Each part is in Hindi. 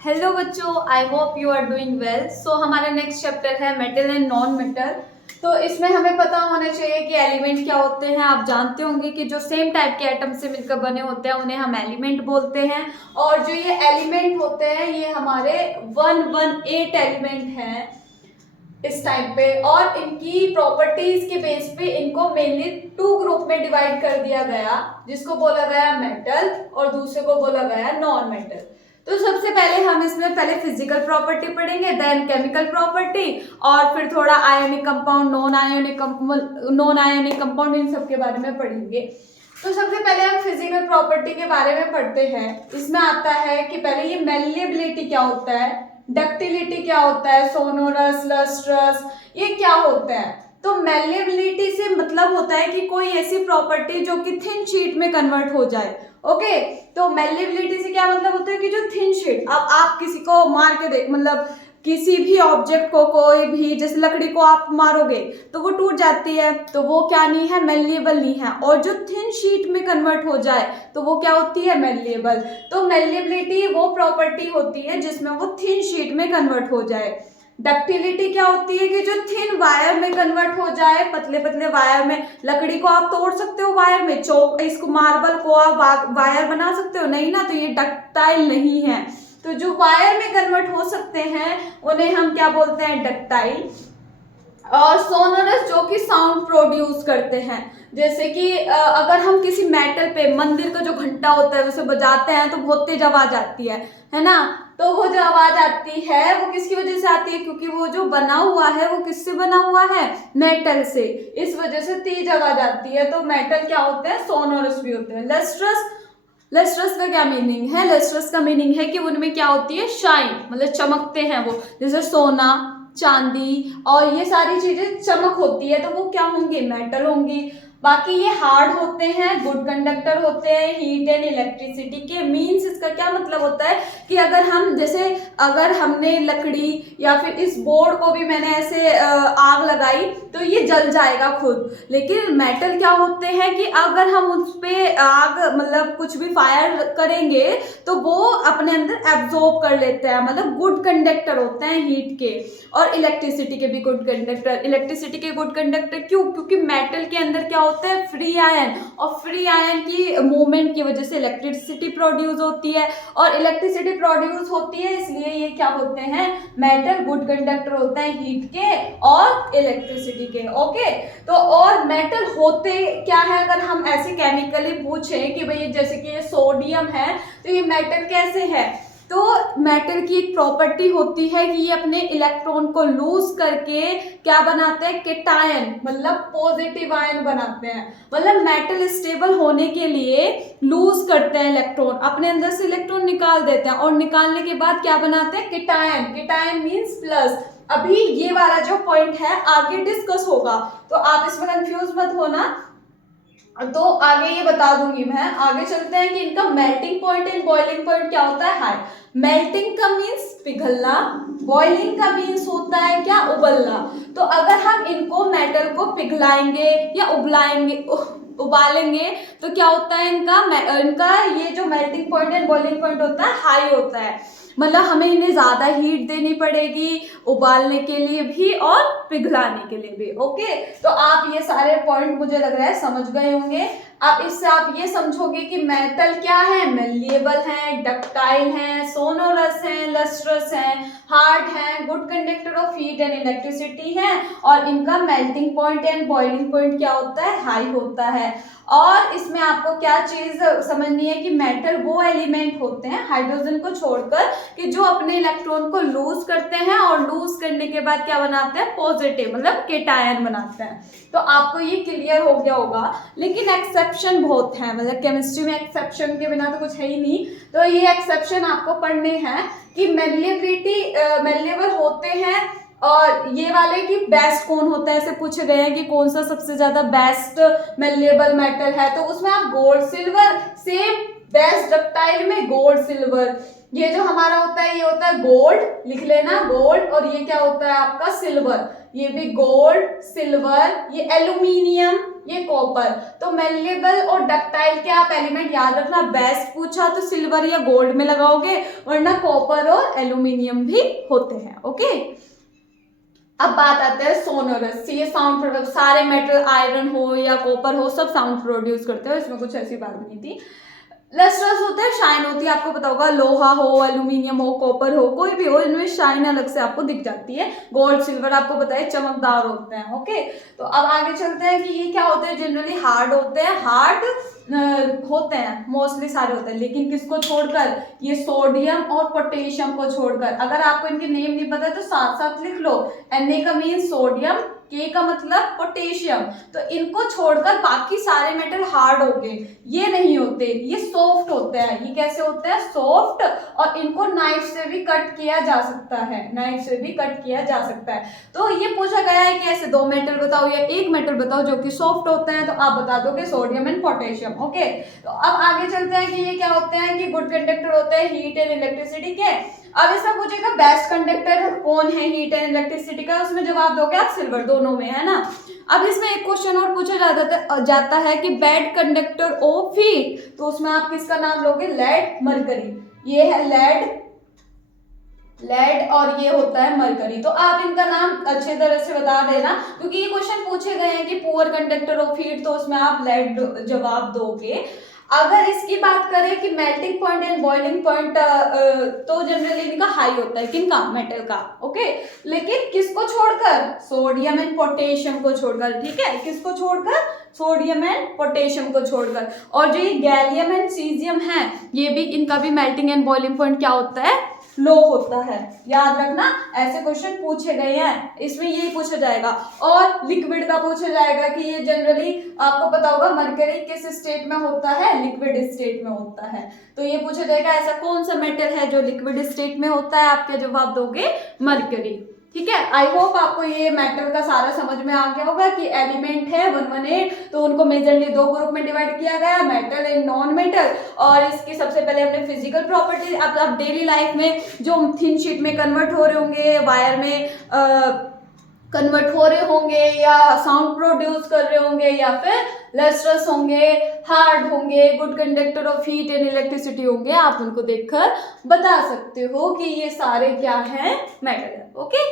हेलो बच्चों, I hope you are doing well. So हमारा नेक्स्ट चैप्टर है मेटल एंड नॉन मेटल। तो इसमें हमें पता होना चाहिए कि एलिमेंट क्या होते हैं। आप जानते होंगे कि जो सेम टाइप के एटम से मिलकर बने होते हैं उन्हें हम एलिमेंट बोलते हैं। और जो ये एलिमेंट होते हैं ये हमारे 118 एलिमेंट हैं इस टाइप पे। और इनकी प्रॉपर्टीज के बेस पे इनको मेनली टू ग्रुप में डिवाइड कर दिया गया, जिसको बोला गया मेटल और दूसरे को बोला गया नॉन मेटल। तो सबसे पहले हम इसमें पहले फिजिकल प्रॉपर्टी पढ़ेंगे, देन केमिकल प्रॉपर्टी, और फिर थोड़ा ionic compound, non ionic compound, इन सब के बारे में पढ़ेंगे। तो सबसे पहले हम फिजिकल प्रॉपर्टी के बारे में पढ़ते हैं। इसमें आता है कि पहले ये मेलिएबिलिटी क्या होता है, डक्टिलिटी क्या होता है, सोनोरस, लस्ट्रस, ये क्या होता है। तो मेलिएबिलिटी से मतलब होता है कि कोई ऐसी प्रॉपर्टी जो कि थिन शीट में कन्वर्ट हो जाए। ओके, तो मेलिएबिलिटी से क्या मतलब होता है कि जो थिन शीट, अब आप किसी को मार के देख, मतलब किसी भी ऑब्जेक्ट को, कोई भी, जैसे लकड़ी को आप मारोगे तो वो टूट जाती है, तो वो क्या नहीं है, मेलिएबल नहीं है। और जो थिन शीट में कन्वर्ट हो जाए तो वो क्या होती है, मेलिएबल। तो मेलिएबिलिटी वो प्रॉपर्टी होती है जिसमें वो थिन शीट में कन्वर्ट हो जाए। डक्टिलिटी क्या होती है कि जो थिन वायर में कन्वर्ट हो जाए, पतले पतले वायर में। लकड़ी को आप तोड़ सकते हो वायर में, चौक, इसको मार्बल को आप वायर बना सकते हो, नहीं ना, तो ये डक्टाइल नहीं है। तो जो वायर में कन्वर्ट हो सकते हैं उन्हें हम क्या बोलते हैं, डक्टाइल। और सोनोरस जो कि साउंड प्रोड्यूस करते हैं, जैसे कि अगर हम किसी मेटल पे, मंदिर का जो घंटा होता है उसे बजाते हैं तो बहुत तेज आवाज आती है ना। तो वो जो आवाज आती है वो किसकी वजह से आती है, क्योंकि वो जो बना हुआ है वो किससे बना हुआ है, मेटल से, इस वजह से तेज आवाज आती है। तो मेटल क्या होते हैं, सोनोरस भी होते हैं। लस्ट्रस का क्या मीनिंग है, लस्ट्रस का मीनिंग है कि उनमें क्या होती है, शाइन, मतलब चमकते हैं वो, जैसे सोना, चांदी और ये सारी चीजें चमक होती है, तो वो क्या होंगी, मेटल होंगी। बाकी ये हार्ड होते हैं, गुड कंडक्टर होते हैं हीट एंड इलेक्ट्रिसिटी के। मींस इसका क्या मतलब होता है कि अगर हम, जैसे अगर हमने लकड़ी या फिर इस बोर्ड को भी मैंने ऐसे आग लगाई तो ये जल जाएगा खुद। लेकिन मेटल क्या होते हैं कि अगर हम उस पे आग, मतलब कुछ भी फायर करेंगे तो वो अपने अंदर एब्जॉर्ब कर लेते हैं, मतलब गुड कंडक्टर होते हैं हीट के। और इलेक्ट्रिसिटी के भी गुड कंडक्टर। इलेक्ट्रिसिटी के गुड कंडक्टर क्यों, क्योंकि मेटल के अंदर क्या होता है, फ्री आयन, और फ्री आयन की मूवमेंट की वजह से इलेक्ट्रिसिटी प्रोड्यूस होती है। और इलेक्ट्रिसिटी प्रोड्यूस होती है इसलिए ये क्या होते हैं, मेटल गुड कंडक्टर होते हैं हीट के और इलेक्ट्रिसिटी के। ओके, तो और मेटल होते क्या है, अगर हम ऐसे केमिकली पूछें कि भाई जैसे कि ये सोडियम है तो ये मेटल कैसे है, तो मेटल की एक प्रॉपर्टी होती है कि ये अपने इलेक्ट्रॉन को लूज करके क्या बनाते हैं, केटायन, मतलब पॉजिटिव आयन बनाते हैं। मतलब मेटल स्टेबल होने के लिए लूज करते हैं इलेक्ट्रॉन, अपने अंदर से इलेक्ट्रॉन निकाल देते हैं, और निकालने के बाद क्या बनाते हैं, केटायन। Cation means plus. अभी ये वाला जो पॉइंट है आगे डिस्कस होगा, तो आप इसमें कंफ्यूज मत होना, तो आगे ये बता दूंगी मैं। आगे चलते हैं कि इनका melting point and boiling point क्या होता है, हाई। मेल्टिंग का मीन्स पिघलना, बॉइलिंग का मीन्स होता है क्या, उबलना। तो अगर हम इनको मेटल को पिघलाएंगे या उबालेंगे तो क्या होता है, इनका ये जो melting point and boiling point होता है हाई होता है। मतलब हमें इन्हें ज्यादा हीट देनी पड़ेगी उबालने के लिए भी और पिघलाने के लिए भी। ओके, तो आप ये सारे पॉइंट मुझे लग रहा है समझ गए होंगे। अब इससे आप ये समझोगे कि मेटल क्या है, मेलिएबल है, डक्टाइल है, सोनोरस है, लस्ट्रस है, हार्ड है, good conductor of heat and electricity है, और इनका melting point and boiling point क्या होता है, हाई होता है। और इसमें आपको क्या चीज समझनी है कि मेटल वो एलिमेंट होते हैं, हाइड्रोजन को छोड़कर, कि जो अपने इलेक्ट्रॉन को लूज करते हैं और लूज करने के बाद क्या बनाते हैं, पॉजिटिव, मतलब केटायन बनाते हैं। तो आपको ये क्लियर हो गया होगा। लेकिन एक्सेप्शन बहुत है, मतलब केमिस्ट्री में एक्सेप्शन के बिना तो कुछ है ही नहीं। तो ये एक्सेप्शन आपको पढ़ने हैं कि मेलिएबल होते हैं। और ये वाले कि बेस्ट कौन होता है, ऐसे पूछ रहे हैं कि कौन सा सबसे ज्यादा बेस्ट मेलिएबल मेटल है, तो उसमें आप gold, silver, same best ductile में गोल्ड, सिल्वर। ये जो हमारा होता है ये होता है गोल्ड, लिख लेना गोल्ड, और ये क्या होता है आपका, सिल्वर। ये भी गोल्ड, सिल्वर, ये एल्यूमिनियम, ये कॉपर। तो मेलेबल और डक्टाइल के आप एलिमेंट याद रखना, बेस्ट पूछा तो सिल्वर या गोल्ड में लगाओगे, वरना कॉपर और एल्यूमिनियम भी होते हैं। ओके, अब बात आते हैं सोनोरस। ये साउंड प्रोड्यूस, सारे मेटल आयरन हो या कॉपर हो सब साउंड प्रोड्यूस करते हो, इसमें कुछ ऐसी बात नहीं थी। लस्ट्रस होता है, शाइन होती है, आपको पता होगा, लोहा हो, एल्यूमिनियम हो, कॉपर हो, कोई भी हो, इनमें शाइन अलग से आपको दिख जाती है। गोल्ड सिल्वर आपको पता है चमकदार होते हैं। ओके, तो अब आगे चलते हैं कि ये क्या होते हैं, जनरली हार्ड होते हैं, हार्ड होते हैं, मोस्टली सारे होते हैं, लेकिन किसको छोड़कर, ये सोडियम और पोटेशियम को छोड़कर। अगर आपको इनके नेम नहीं पता है तो साथ साथ लिख लो, Na का मीन सोडियम, K का मतलब पोटेशियम, तो इनको छोड़कर बाकी सारे मेटल हार्ड हो गए, ये नहीं होते, ये सॉफ्ट होते हैं। ये कैसे होते हैं, सॉफ्ट, और इनको नाइफ से भी कट किया जा सकता है, नाइफ से भी कट किया जा सकता है। तो ये पूछा गया है कि ऐसे दो मेटल बताओ या एक मेटल बताओ जो कि सॉफ्ट होते हैं, तो आप बता दोगे सोडियम एंड पोटेशियम। ओके, तो अब आगे चलते हैं कि ये क्या होते हैं, कि गुड कंडक्टर होते हैं हीट एंड इलेक्ट्रिसिटी के। अब इसमें पूछेगा बेस्ट कंडक्टर कौन है हीट एंड इलेक्ट्रिसिटी का, उसमें जवाब दोगे आप सिल्वर, दोनों में, है ना। अब इसमें एक क्वेश्चन और पूछा जाता है कि बैड कंडक्टर ऑफ हीट, तो उसमें आप किसका नाम लोगे, लेड, मरकरी। ये है लेड और ये होता है मरकरी। तो आप इनका नाम अच्छे तरह से बता देना, क्योंकि ये क्वेश्चन पूछे गए हैं कि पुअर कंडक्टर ऑफ हीट, तो उसमें आप लेड जवाब दोगे। अगर इसकी बात करें कि melting point and boiling point, तो जनरली इनका हाई होता है, किनका, मेटल का। ओके, लेकिन किसको छोड़कर, सोडियम एंड पोटेशियम को छोड़कर, ठीक है, किसको छोड़कर, सोडियम एंड पोटेशियम को छोड़कर। और जो ये गैलियम एंड सीजियम है, ये भी, इनका भी मेल्टिंग एंड बॉइलिंग पॉइंट क्या होता है, लो होता है। याद रखना, ऐसे क्वेश्चन पूछे गए हैं, इसमें यही पूछा जाएगा। और लिक्विड का पूछा जाएगा कि ये जनरली आपको पता होगा मरकरी किस स्टेट में होता है, लिक्विड स्टेट में होता है। तो ये पूछा जाएगा ऐसा कौन सा मेटल है जो लिक्विड स्टेट में होता है, आप क्या जवाब दोगे, मरकरी। ठीक है, आई होप आपको ये मेटल का सारा समझ में आ गया होगा कि एलिमेंट है 118, तो उनको मेजरली दो ग्रुप में डिवाइड किया गया, मेटल एंड नॉन मेटल। और इसकी सबसे पहले हमने फिजिकल प्रॉपर्टी, अब डेली लाइफ में जो थिन शीट में कन्वर्ट हो रहे होंगे, वायर में कन्वर्ट हो रहे होंगे, या साउंड प्रोड्यूस कर रहे होंगे, या फिर लस्ट्रस होंगे, हार्ड होंगे, good conductor of heat and electricity होंगे, आप उनको देखकर बता सकते हो कि ये सारे क्या हैं, मेटल है। ओके,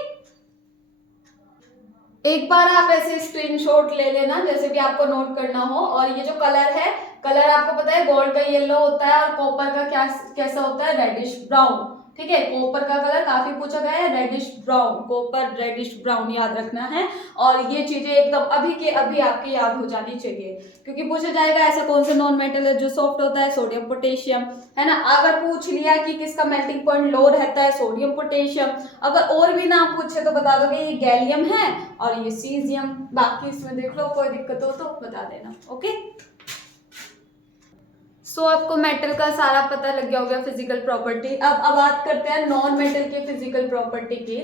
एक बार आप ऐसे स्क्रीनशॉट ले लेना जैसे भी आपको नोट करना हो। और ये जो कलर है, कलर आपको पता है गोल्ड का येलो होता है और कॉपर का क्या कैसा होता है, रेडिश ब्राउन। ठीक है, कॉपर का कलर काफी पूछा गया है, reddish brown, copper reddish brown याद रखना है। और ये चीजें एकदम अभी के अभी आपकी याद हो जानी चाहिए, क्योंकि पूछा जाएगा ऐसा कौन सा नॉन मेटल है जो सॉफ्ट होता है, सोडियम पोटेशियम, है ना। अगर पूछ लिया कि किसका मेल्टिंग पॉइंट लो रहता है, सोडियम पोटेशियम। अगर और भी ना पूछे तो बता दोगे ये गैलियम है और ये सीजियम। बाकी इसमें देख लो, कोई दिक्कत हो तो बता देना। ओके, सो आपको मेटल का सारा पता लग गया होगा, फिजिकल प्रॉपर्टी। अब बात करते हैं नॉन मेटल की फिजिकल प्रॉपर्टी की।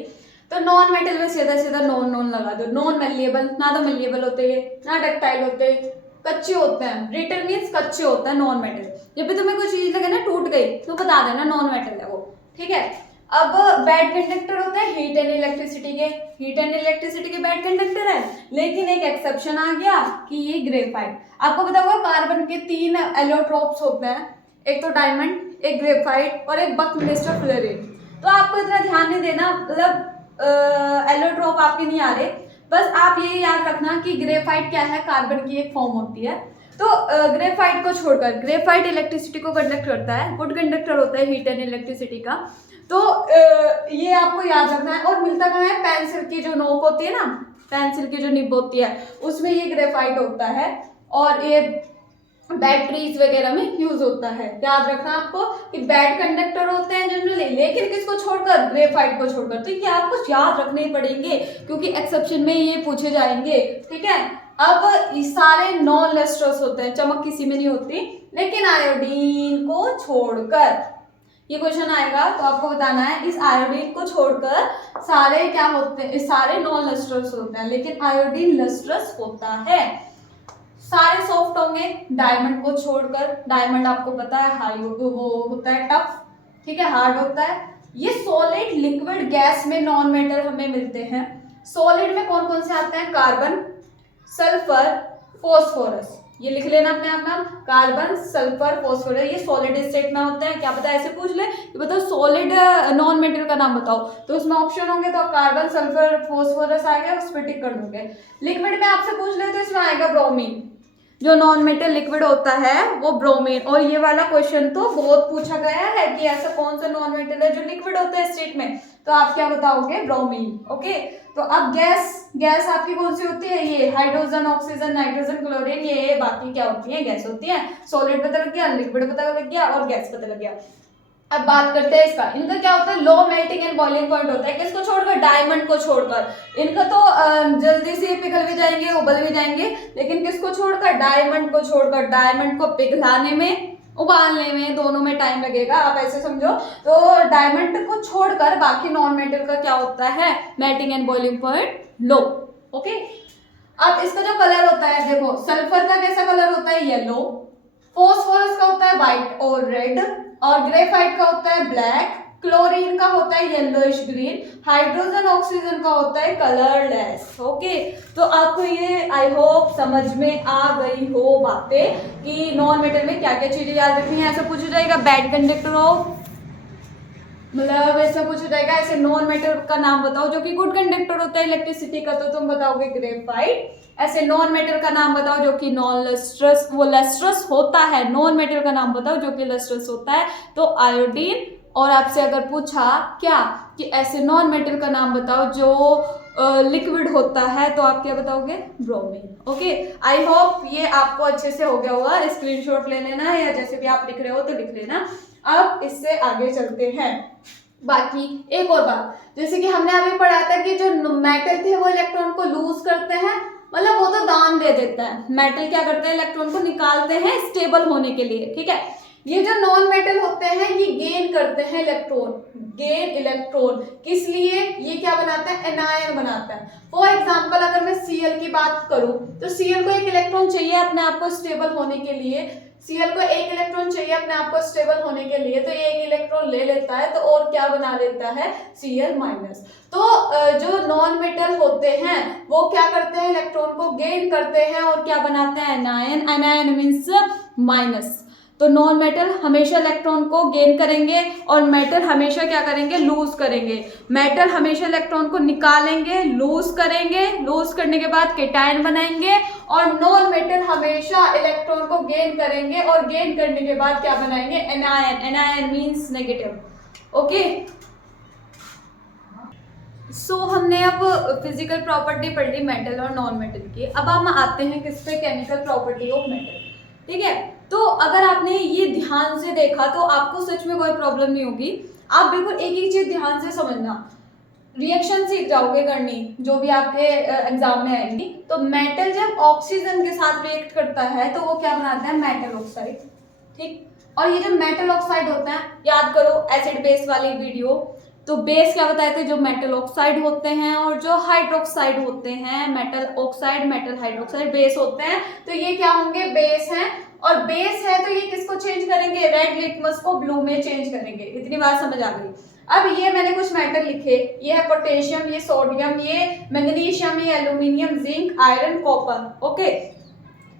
तो नॉन मेटल में सीधा सीधा नॉन लगा दो। नॉन मेलिएबल, ना तो मेलिएबल होते हैं ना डक्टाइल होते, कच्चे होते हैं। ब्रिटल मीन्स कच्चे होता है नॉन मेटल। जब भी तुम्हें कोई चीज लगे ना टूट गई तो बता देना नॉन मेटल है वो, ठीक है। अब बैड कंडक्टर होता है हीट एंड इलेक्ट्रिसिटी के, हीट एंड इलेक्ट्रिसिटी के बैड कंडक्टर है, लेकिन एक एक्सेप्शन आ गया कि ये ग्रेफाइट। आपको पता होगा कार्बन के 3 एलोट्रोप्स होते हैं, एक तो डायमंड, एक ग्रेफाइट और एक बकमिस्टर फ्लोरीन। तो आपको इतना ध्यान नहीं देना, मतलब एलोट्रोप आपके नहीं आ रहे, बस आप ये याद रखना कि ग्रेफाइट क्या है, कार्बन की एक फॉर्म होती है। तो ग्रेफाइट को छोड़कर, ग्रेफाइट इलेक्ट्रिसिटी को कंडक्ट करता है, गुड कंडक्टर होता है हीट एंड इलेक्ट्रिसिटी का। तो ये आपको याद रखना है। और मिलता कहाँ है, पेंसिल की जो नोक होती है ना, पेंसिल की जो निब होती है उसमें ये ग्रेफाइट होता है, और ये बैटरीज वगैरह में यूज होता है। याद रखना आपको कि बैड कंडक्टर होते हैं जनरली, लेकिन किसको छोड़कर, ग्रेफाइट को छोड़कर। तो ये आपको याद रखने पड़ेंगे क्योंकि एक्सेप्शन में ये पूछे जाएंगे, ठीक है। अब सारे नॉन लस्ट्रस होते हैं, चमक किसी में नहीं होती, लेकिन आयोडीन को छोड़कर, ये क्वेश्चन आएगा तो आपको बताना है इस आयोडीन को छोड़कर सारे क्या होते हैं, सारे नॉन लस्ट्रस होते हैं, लेकिन आयोडीन लस्ट्रस होता है। सारे सॉफ्ट होंगे डायमंड को छोड़कर, डायमंड आपको पता है हाई वो होता है टफ, ठीक है, हार्ड होता है। ये सॉलिड, लिक्विड, गैस में नॉन मेटल हमें मिलते हैं। सॉलिड में कौन कौन से आते हैं, कार्बन, सल्फर, फॉस्फोरस, ये लिख लेना अपने आप नाम, कार्बन सल्फर फॉस्फोरस, ये सॉलिड स्टेट में होते हैं। क्या पता ऐसे पूछ ले कि बताओ सॉलिड नॉन मेटल का नाम बताओ, तो उसमें ऑप्शन होंगे, तो कार्बन सल्फर फॉस्फोरस आ गया, उस पर टिक कर दोगे। लिक्विड में आपसे पूछ ले तो इसमें आएगा ब्रोमीन, जो नॉन मेटल लिक्विड होता है वो ब्रोमीन। और ये वाला क्वेश्चन तो बहुत पूछा गया है कि ऐसा कौन सा नॉन मेटल है जो लिक्विड होता है स्टेट में, तो आप क्या बताओगे, ब्रोमीन। ओके, तो अब गैस आपकी कौन सी होती है, ये हाइड्रोजन, ऑक्सीजन, नाइट्रोजन, क्लोरीन, ये बाकी क्या होती है, गैस होती है। सॉलिड पता लग गया, लिक्विड पता लग गया और गैस पता लग गया। अब बात करते हैं इसका, इनका क्या होता है, low melting and boiling point होता है, किसको छोड़कर, डायमंड को छोड़कर। इनका तो जल्दी से पिघल भी जाएंगे, उबल भी जाएंगे, लेकिन किसको छोड़कर, डायमंड को छोड़कर। डायमंड को पिघलाने में, उबालने में, दोनों में टाइम लगेगा, आप ऐसे समझो। तो डायमंड को छोड़कर बाकी नॉन मेटल का क्या होता है, melting and boiling point low. Okay, अब इसका जो कलर होता है, देखो सल्फर का कैसा कलर होता है, येलो, फॉस्फोरस का होता है व्हाइट और रेड, और ग्रेफाइट का होता है ब्लैक, क्लोरीन का होता है येलोइश ग्रीन, हाइड्रोजन ऑक्सीजन का होता है कलरलेस। ओके, तो आपको ये आई होप समझ में आ गई हो बातें कि नॉन मेटल में क्या क्या चीजें याद रखनी है। ऐसा पूछा जाएगा बैड कंडक्टर ऑफ, मतलब ऐसा पूछा जाएगा ऐसे नॉन मेटल का नाम बताओ जो कि गुड कंडक्टर होता है इलेक्ट्रिसिटी का, तो तुम बताओगे ग्रेफाइट। ऐसे नॉन मेटल का नाम बताओ जो कि नॉन लस्ट्रस, वो लस्ट्रस होता है, नॉन मेटल का नाम बताओ जो कि लस्ट्रस होता है, तो आयोडीन। और आपसे अगर पूछा क्या कि ऐसे नॉन मेटल का नाम बताओ जो लिक्विड होता है, तो आप क्या बताओगे, ब्रोमीन। ओके, आई होप ये आपको अच्छे से हो गया होगा, स्क्रीनशॉट ले लेना या जैसे भी आप लिख रहे हो तो लिख लेना। अब इससे आगे चलते हैं। बाकी एक और बात, जैसे कि हमने अभी पढ़ा था कि जो मेटल थे वो इलेक्ट्रॉन को लूज करते हैं, मतलब वो तो दान दे देता है, मेटल क्या करते हैं, इलेक्ट्रॉन को निकालते हैं स्टेबल होने के लिए, ठीक है। ये जो नॉन मेटल होते हैं ये गेन करते हैं इलेक्ट्रॉन, गेन इलेक्ट्रॉन किस लिए, ये क्या बनाता है, एनायन बनाता है। फॉर एग्जाम्पल अगर मैं Cl की बात करूं तो Cl को एक इलेक्ट्रॉन चाहिए अपने आप को स्टेबल होने के लिए, Cl को एक इलेक्ट्रॉन चाहिए अपने आप को स्टेबल होने के लिए, तो ये एक इलेक्ट्रॉन ले लेता है तो और क्या बना लेता है, Cl माइनस। तो जो नॉन मेटल होते हैं वो क्या करते हैं, इलेक्ट्रॉन को गेन करते हैं और क्या बनाते हैं, एनायन। Anion means minus. तो नॉन मेटल हमेशा इलेक्ट्रॉन को गेन करेंगे और मेटल हमेशा क्या करेंगे, लूज करेंगे। मेटल हमेशा इलेक्ट्रॉन को निकालेंगे, लूज करेंगे, लूज करने के बाद केटायन बनाएंगे, और नॉन मेटल हमेशा इलेक्ट्रॉन को गेन करेंगे और गेन करने के बाद क्या बनाएंगे, anion. Anion means negative. Okay, so हमने अब फिजिकल प्रॉपर्टी पढ़ ली मेटल और नॉन मेटल की। अब हम आते हैं किस पे, केमिकल प्रॉपर्टी ऑफ मेटल, ठीक है। तो अगर आपने ये ध्यान से देखा तो आपको सच में कोई प्रॉब्लम नहीं होगी, आप बिल्कुल एक एक चीज ध्यान से समझना, रिएक्शन सीख जाओगे करनी जो भी आपके एग्जाम में आएंगी। तो मेटल जब ऑक्सीजन के साथ रिएक्ट करता है तो वो क्या बनाता है, मेटल ऑक्साइड, ठीक। और ये जो मेटल ऑक्साइड होता है, याद करो एसिड बेस वाली वीडियो, तो बेस क्या बताए थे, जो मेटल ऑक्साइड होते हैं और जो हाइड्रोक्साइड होते हैं, metal oxide metal hydroxide base होते हैं, तो ये क्या होंगे, बेस हैं। और बेस है तो ये किसको चेंज करेंगे, रेड लिटमस को ब्लू में चेंज करेंगे। इतनी बात समझ आ गई। अब ये मैंने कुछ मेटल लिखे, ये है पोटेशियम, ये सोडियम, ये मैग्नीशियम, ये aluminium, zinc, iron, copper. Okay,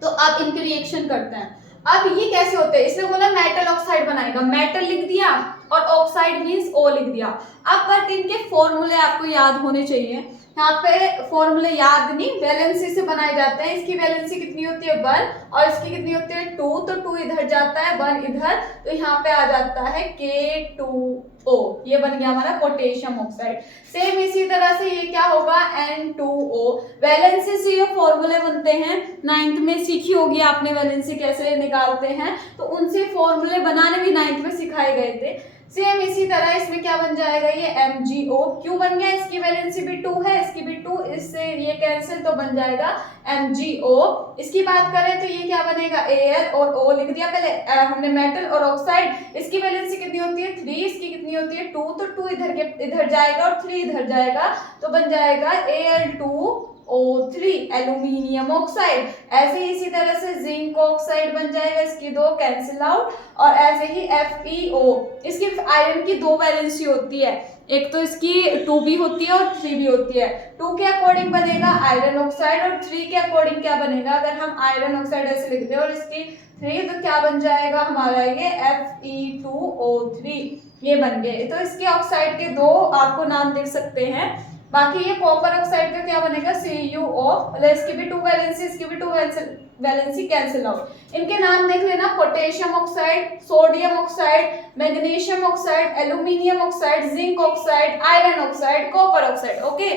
तो अब इनके रिएक्शन करते हैं। अब ये कैसे होते हैं, इसने बोला मेटल ऑक्साइड बनाएगा, मेटल लिख दिया और ऑक्साइड मीन्स ओ लिख दिया। अब बट इनके फॉर्मूले आपको याद होने चाहिए। यहाँ पे फॉर्मूले याद नहीं, वैलेंसी से बनाए जाते हैं। इसकी वैलेंसी कितनी होती है 1 और इसकी कितनी होती है 2, तो 2 इधर जाता है 1 इधर, तो यहाँ पे आ जाता है K2O, ये बन गया हमारा पोटेशियम ऑक्साइड। सेम इसी तरह से ये क्या होगा, N2O। वैलेंसी से ये फॉर्मूले बनते हैं, 9th में सीखी होगी आपने वैलेंसी कैसे निकालते हैं, तो उनसे फॉर्मूले बनाने भी 9th में सिखाए गए थे। सेम इसी तरह इसमें क्या बन जाएगा, ये MgO, क्यों बन गया, इसकी वैलेंसी भी 2 है, इसकी भी 2, इससे ये कैंसिल, तो बन जाएगा MgO। इसकी बात करें तो ये क्या बनेगा, Al और O लिख दिया पहले। हमने मेटल और ऑक्साइड, इसकी वैलेंसी कितनी होती है 3, इसकी कितनी होती है 2, तो 2 इधर जाएगा और 3 इधर जाएगा, तो बन जाएगा Al2 O3 एल्यूमिनियम ऑक्साइड। ऐसे ही इसी तरह से जिंक ऑक्साइड बन जाएगा, इसकी 2 कैंसिल आउट। और ऐसे ही FeO, इसकी आयरन की 2 वैलेंसी होती है, एक तो इसकी 2 भी होती है और 3 भी होती है। 2 के अकॉर्डिंग बनेगा आयरन ऑक्साइड और 3 के अकॉर्डिंग क्या बनेगा, अगर हम आयरन ऑक्साइड ऐसे लिख दें और इसकी 3 तो क्या बन जाएगा हमारा ये Fe2O3, ये बन गए। तो इसके ऑक्साइड के 2 आपको नाम देख सकते हैं। बाकी ये कॉपर ऑक्साइड का क्या बनेगा CuO, मतलब इसकी भी 2 वैलेंसी, इसकी भी 2 वैलेंसी कैंसिल आउट। इनके नाम देख लेना, potassium oxide, sodium oxide, magnesium oxide, aluminium oxide, zinc oxide, iron oxide, copper oxide. Okay,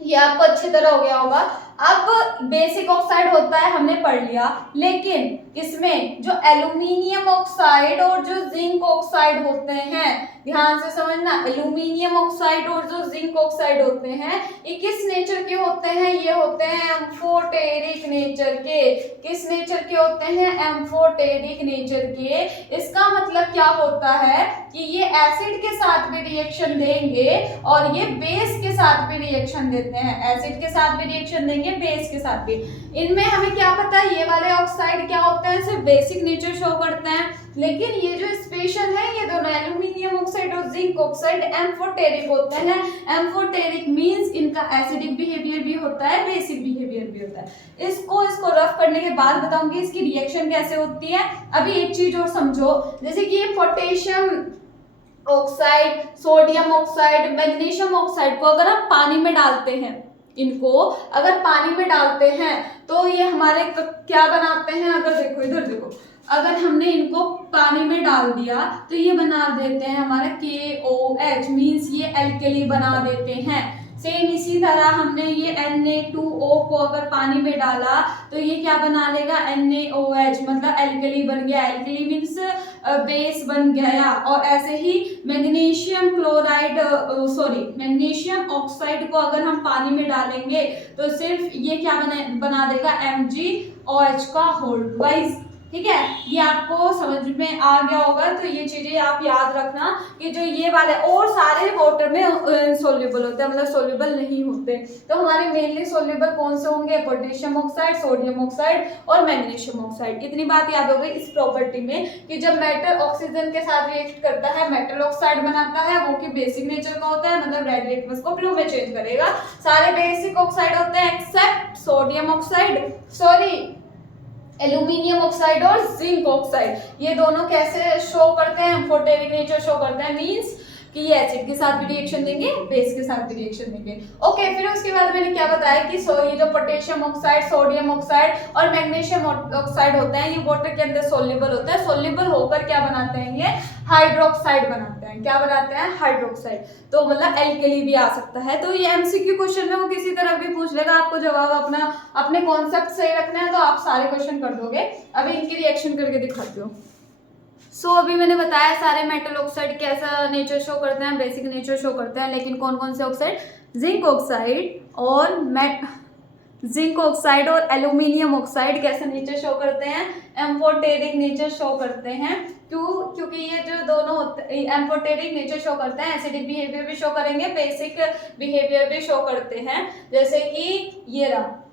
ये आपको अच्छी तरह हो गया होगा। अब बेसिक ऑक्साइड होता है हमने पढ़ लिया, लेकिन इसमें जो एल्यूमिनियम ऑक्साइड और जो जिंक ऑक्साइड होते हैं, ध्यान से समझना, एल्यूमिनियम ऑक्साइड और जो जिंक ऑक्साइड होते हैं ये किस नेचर के होते हैं, ये होते हैं एम्फोटेरिक नेचर के। किस नेचर के होते हैं, एम्फोटेरिक नेचर के। इसका मतलब क्या होता है कि ये एसिड के साथ भी रिएक्शन देंगे और ये बेस के साथ भी रिएक्शन देते हैं, एसिड के साथ भी रिएक्शन देंगे, बेस के साथ भी। इनमें हमें क्या पता है, ये वाले ऑक्साइड क्या होते हैं, सिर्फ बेसिक नेचर शो करते हैं, लेकिन ये जो स्पेशल है ये दोनों एल्यूमिनियम ऑक्साइड और जिंक ऑक्साइड एम्फोटेरिक होते हैं। एम्फोटेरिक मींस इनका एसिडिक बिहेवियर भी होता है, बेसिक बिहेवियर भी होता है। इसको रफ करने के बाद बताऊंगी इसकी रिएक्शन कैसे होती है। अभी एक चीज और समझो, जैसे कि ये potassium oxide, sodium oxide, magnesium oxide को अगर हम पानी में डालते हैं, इनको अगर पानी में डालते हैं तो ये हमारे क्या बनाते हैं, अगर देखो इधर देखो, अगर हमने इनको पानी में डाल दिया तो ये बना देते हैं हमारा KOH, मींस ये एल्केली बना देते हैं। सेम इसी तरह हमने ये Na2O को अगर पानी में डाला तो ये क्या बना लेगा, NaOH, मतलब एल्केली बन गया, एल्केली मींस बेस बन गया। और ऐसे ही मैग्नीशियम क्लोराइड मैग्नीशियम ऑक्साइड को अगर हम पानी में डालेंगे तो सिर्फ ये क्या बना देगा, MgOH का होल्ड वाइज। ठीक है, ये आपको समझ में आ गया होगा। तो ये चीजें आप याद रखना कि जो ये वाले और सारे वाटर में सोल्यूबल होते हैं, मतलब सोल्यूबल नहीं होते। तो हमारे मेनली सोल्यूबल कौन से होंगे, पोटेशियम ऑक्साइड, सोडियम ऑक्साइड और मैग्नीशियम ऑक्साइड। इतनी बात याद हो गई इस प्रॉपर्टी में कि जब मेटल ऑक्सीजन के साथ रिएक्ट करता है मेटल ऑक्साइड बनाता है, वो की बेसिक नेचर का होता है, मतलब रेड लिटमस को ब्लू में चेंज करेगा। सारे बेसिक ऑक्साइड होते हैं except sodium oxide, aluminium oxide और जिंक ऑक्साइड। ये दोनों कैसे शो करते हैं, एम्फोटेरिक नेचर शो करते हैं, मींस कि ये एसिड के साथ भी रिएक्शन देंगे, बेस के साथ भी रिएक्शन देंगे। ओके, फिर उसके बाद मैंने क्या बताया कि ये जो पोटेशियम ऑक्साइड, सोडियम ऑक्साइड और मैग्नीशियम ऑक्साइड होते हैं, ये वाटर के अंदर सोल्यूबल होता है। सोल्यूबल होकर क्या बनाते हैं, ये हाइड्रोक्साइड बनाते हैं। क्या बनाते हैं, हाइड्रोक्साइड। तो मतलब एल्केली भी आ सकता है। तो ये MCQ क्वेश्चन में वो किसी तरह भी पूछ लेगा, आपको जवाब अपने कॉन्सेप्ट सही रखना है तो आप सारे क्वेश्चन कर दोगे। अभी इनकी रिएक्शन करके दिखाती हूँ। अभी मैंने बताया सारे मेटल ऑक्साइड कैसा नेचर शो करते हैं, बेसिक नेचर शो करते हैं, लेकिन कौन कौन से ऑक्साइड, जिंक ऑक्साइड और एल्यूमिनियम ऑक्साइड कैसा नेचर शो करते हैं, एम्फोटेरिक नेचर शो करते हैं। क्योंकि ये जो दोनों एम्फोटेरिक नेचर शो करते हैं, एसिडिक बिहेवियर भी शो करेंगे, बेसिक बिहेवियर भी शो करते हैं। जैसे कि ये रहा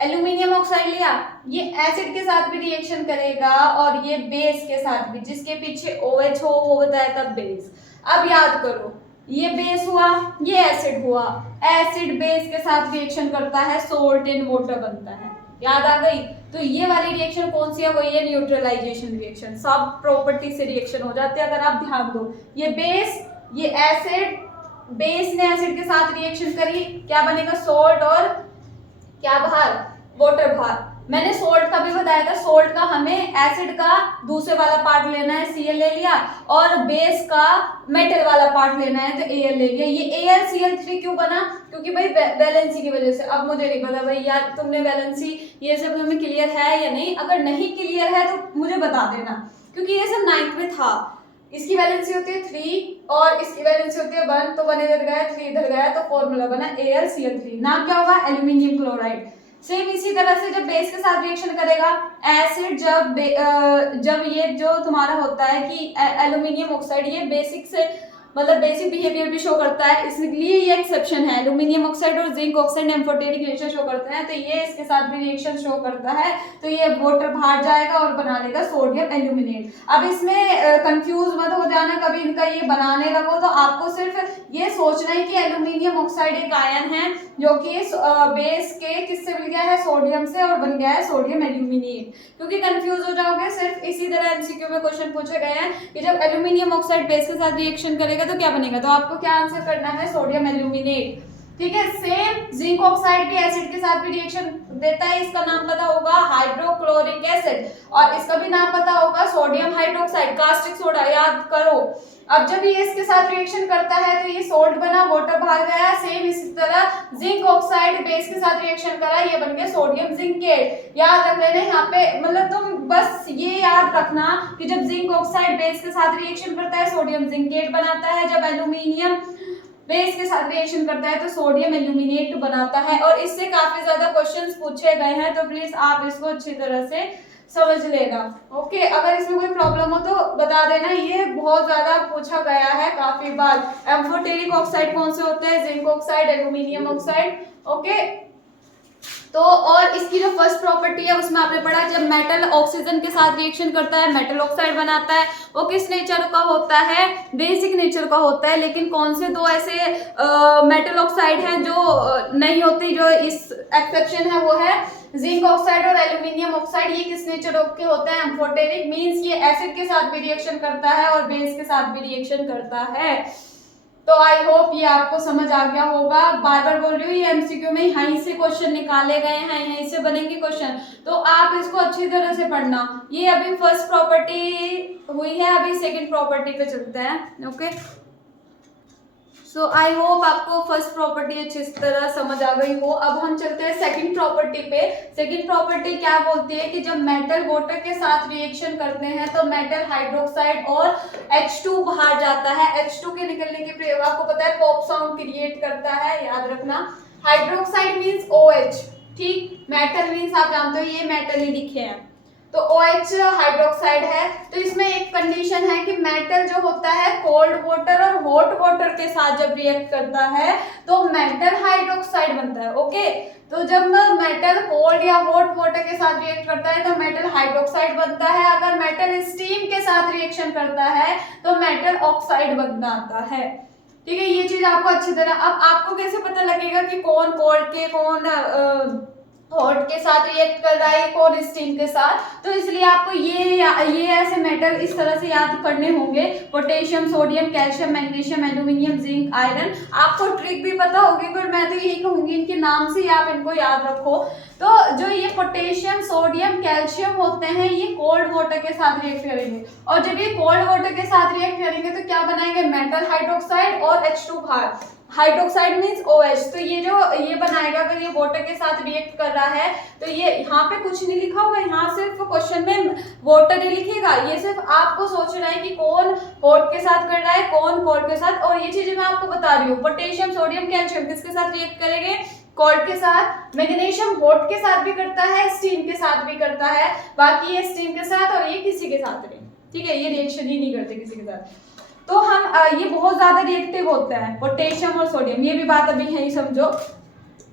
एल्यूमिनियम ऑक्साइड लिया, ये एसिड के साथ भी रिएक्शन करेगा और ये बेस के साथ भी, जिसके पीछे OH हो वो बताया था बेस। अब याद करो, ये बेस हुआ, ये एसिड हुआ, एसिड बेस के साथ रिएक्शन करता है, सोल्ट इन वाटर बनता है। याद आ गई। तो ये वाली रिएक्शन कौन सी है, वही है न्यूट्रलाइजेशन रिएक्शन। सब प्रॉपर्टी से रिएक्शन हो जाती है अगर आप ध्यान दो। ये बेस, ये एसिड, बेस ने एसिड के साथ रिएक्शन करी, क्या बनेगा, सोल्ट, और क्या बाहर, वाटर बाहर। मैंने सोल्ट का भी बताया था, सोल्ट का हमें एसिड का दूसरे वाला पार्ट लेना है, Cl ले लिया, और बेस का मेटल वाला पार्ट लेना है तो Al ले लिया। ये AlCl3 क्यों बना, क्योंकि भाई वैलेंसी की वजह से। अब मुझे नहीं पता भाई यार तुमने वैलेंसी ये सब तुम्हें क्लियर है या नहीं, अगर नहीं क्लियर है तो मुझे बता देना, क्योंकि ये सब 9th में था। इसकी वैलेंसी होती है 3 और इसकी वैलेंसी होती है 1, तो 1 इधर गया, 3 इधर गया, तो फॉर्मूला बना AlCl3। नाम क्या होगा, एल्यूमिनियम क्लोराइड। सेम इसी तरह से जब बेस के साथ रिएक्शन करेगा एसिड, जब ये जो तुम्हारा होता है कि एल्यूमिनियम ऑक्साइड, ये बेसिक से मतलब बेसिक बिहेवियर भी शो करता है, इसलिए ये एक्सेप्शन है। एल्यूमिनियम ऑक्साइड और zinc oxide amphoteric nature show करते हैं, तो ये इसके साथ भी रिएक्शन शो करता है, तो ये वाटर बाहर जाएगा और बना लेगा सोडियम एल्यूमिनेट। अब इसमें कंफ्यूज मत हो जाना, कभी इनका ये बनाने लगो तो आपको सिर्फ ये सोचना है कि एल्यूमिनियम ऑक्साइड एक आयन है जो कि बेस के किससे मिल गया है, सोडियम से, और बन गया है सोडियम एल्यूमिनेट। क्योंकि कंफ्यूज हो जाओगे, सिर्फ इसी तरह एमसीक्यू में क्वेश्चन पूछे गए हैं कि जब एल्यूमिनियम ऑक्साइड बेस के साथ रिएक्शन करेगा तो क्या बनेगा, तो आपको क्या आंसर करना है, सोडियम एल्यूमिनेट। ठीक है, सेम जिंक ऑक्साइड भी एसिड के साथ भी रिएक्शन देता है, इसका नाम पता होगा हाइड्रोक्लोरिक एसिड, और इसका भी नाम पता होगा सोडियम हाइड्रोक्साइड, कास्टिक सोडा, याद करो। अब जब ये इसके साथ रिएक्शन करता है तो ये सोल्ट बना, वाटर बाहर गया। सेम इसी तरह जिंक ऑक्साइड बेस के साथ रिएक्शन करा, ये बन गया सोडियम जिंकेट। याद रख लेना यहाँ पे, मतलब तुम बस ये याद रखना कि जब जिंक ऑक्साइड बेस के साथ रिएक्शन करता है सोडियम जिंकेट बनाता है, जब एल्यूमिनियम बेस के साथ रिएक्शन करता है तो सोडियम एल्यूमिनेट बनाता है। और इससे काफी ज्यादा क्वेश्चंस पूछे गए हैं, तो प्लीज आप इसको अच्छी तरह से समझ लेना। ओके, अगर इसमें कोई प्रॉब्लम हो तो बता देना, ये बहुत ज्यादा पूछा गया है काफी बार। एम्फोटेरिक ऑक्साइड कौन से होते हैं, zinc oxide, aluminium oxide. Okay, तो और इसकी जो फर्स्ट प्रॉपर्टी है उसमें आपने पढ़ा, जब मेटल ऑक्सीजन के साथ रिएक्शन करता है मेटल ऑक्साइड बनाता है, वो किस नेचर का होता है, बेसिक नेचर का होता है। लेकिन कौन से दो ऐसे मेटल ऑक्साइड हैं जो नहीं होती, जो इस एक्सेप्शन है, वो है जिंक ऑक्साइड और एल्यूमिनियम ऑक्साइड। ये किस नेचर के होते हैं, एम्फोटेरिक, मींस ये एसिड के साथ भी रिएक्शन करता है और बेस के साथ भी रिएक्शन करता है। तो आई होप ये आपको समझ आ गया होगा। बार बार बोल रही हूँ, ये एमसीक्यू में यहीं से क्वेश्चन निकाले गए हैं, यहीं से बनेंगे क्वेश्चन, तो आप इसको अच्छी तरह से पढ़ना। ये अभी फर्स्ट प्रॉपर्टी हुई है, अभी सेकंड प्रॉपर्टी पे चलते हैं। ओके, सो आई होप आपको फर्स्ट प्रॉपर्टी अच्छी तरह समझ आ गई हो। अब हम चलते हैं सेकंड प्रॉपर्टी पे। सेकंड प्रॉपर्टी क्या बोलती है कि जब मेटल वाटर के साथ रिएक्शन करते हैं तो मेटल हाइड्रोक्साइड और H2 बाहर जाता है। H2 के निकलने की प्रयोग आपको पता है पॉप साउंड क्रिएट करता है, याद रखना। हाइड्रोक्साइड मीन्स OH, ठीक, मेटल मीन्स आप जानते हो ये मेटल ही लिखे हैं, तो OH हाइड्रोक्साइड है। तो इसमें एक कंडीशन है कि मेटल जो होता है कोल्ड वाटर और हॉट वाटर के साथ जब रिएक्ट करता है तो मेटल हाइड्रोक्साइड बनता है। ओके, तो जब मेटल कोल्ड या हॉट वाटर के साथ रिएक्ट करता है तो मेटल हाइड्रोक्साइड बनता है। अगर मेटल स्टीम के साथ रिएक्शन करता है तो मेटल ऑक्साइड बनाता है। ठीक है, ये चीज आपको अच्छी तरह, अब आपको कैसे पता लगेगा कि कौन कोल्ड के, कौन हॉट के साथ रिएक्ट कर रहा है, कौन स्टीम के साथ, तो इसलिए आपको ये ऐसे मेटल इस तरह से याद करने होंगे, potassium, sodium, calcium, magnesium, aluminium, zinc, iron. आपको ट्रिक भी पता होगी, पर मैं तो यही कहूंगी इनके नाम से ही आप इनको याद रखो। तो जो ये पोटेशियम, सोडियम, कैल्शियम होते हैं, ये कोल्ड वाटर के साथ रिएक्ट करेंगे, और जब ये कोल्ड वाटर के साथ रिएक्ट करेंगे तो क्या बनाएंगे, मेटल हाइड्रोक्साइड और H2 बाहर। हाइड्रोक्साइड मीन्स OH, तो ये जो ये बनाएगा, अगर ये वाटर के साथ रिएक्ट कर रहा है तो ये यहाँ पे कुछ नहीं लिखा हुआ है, यहाँ सिर्फ क्वेश्चन में वाटर ही लिखेगा। ये सिर्फ आपको सोचना है कि कौन हॉट के साथ कर रहा है, कौन कोल्ड के साथ। और ये चीजें मैं आपको बता रही हूँ, पोटेशियम, सोडियम, कैल्शियम किसके साथ रिएक्ट करेंगे, कोल्ड के साथ। मैग्नीशियम हॉट के साथ भी करता है, स्टीम के साथ भी करता है, बाकी ये स्टीम के साथ और ये किसी के साथ नहीं। ठीक है, ये रिएक्शन ही नहीं करते किसी के साथ। तो हम ये बहुत ज्यादा रिएक्टिव होता है पोटेशियम और सोडियम, ये भी बात अभी है ही समझो।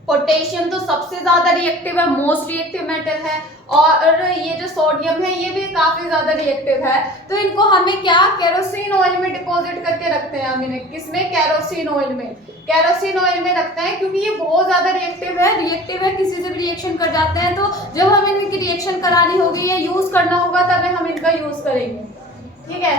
पोटेशियम तो सबसे ज्यादा रिएक्टिव है, मोस्ट रिएक्टिव मेटल है, और ये जो सोडियम है ये भी काफी ज्यादा रिएक्टिव है। तो इनको हमें क्या, केरोसिन ऑयल में डिपॉजिट करके रखते हैं हम इन्हें, किसमें, केरोसिन ऑयल में। केरोसिन ऑयल में रखते हैं क्योंकि ये बहुत ज्यादा रिएक्टिव है, किसी से भी रिएक्शन कर जाते हैं। तो जब हमें इनकी रिएक्शन करानी होगी या यूज करना होगा तब हम इनका यूज करेंगे। ठीक है,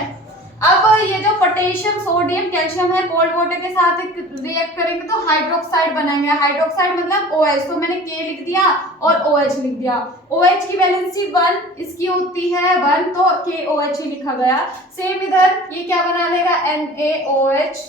अब ये जो पोटेशियम, सोडियम, कैल्शियम है, कोल्ड वाटर के साथ रिएक्ट करेंगे तो हाइड्रोक्साइड बनाएंगे। हाइड्रोक्साइड मतलब OH, तो मैंने K लिख दिया और OH लिख दिया। OH की वैलेंसी 1, इसकी होती है 1, तो KOH ही लिखा गया। सेम इधर ये क्या बना लेगा, NaOH,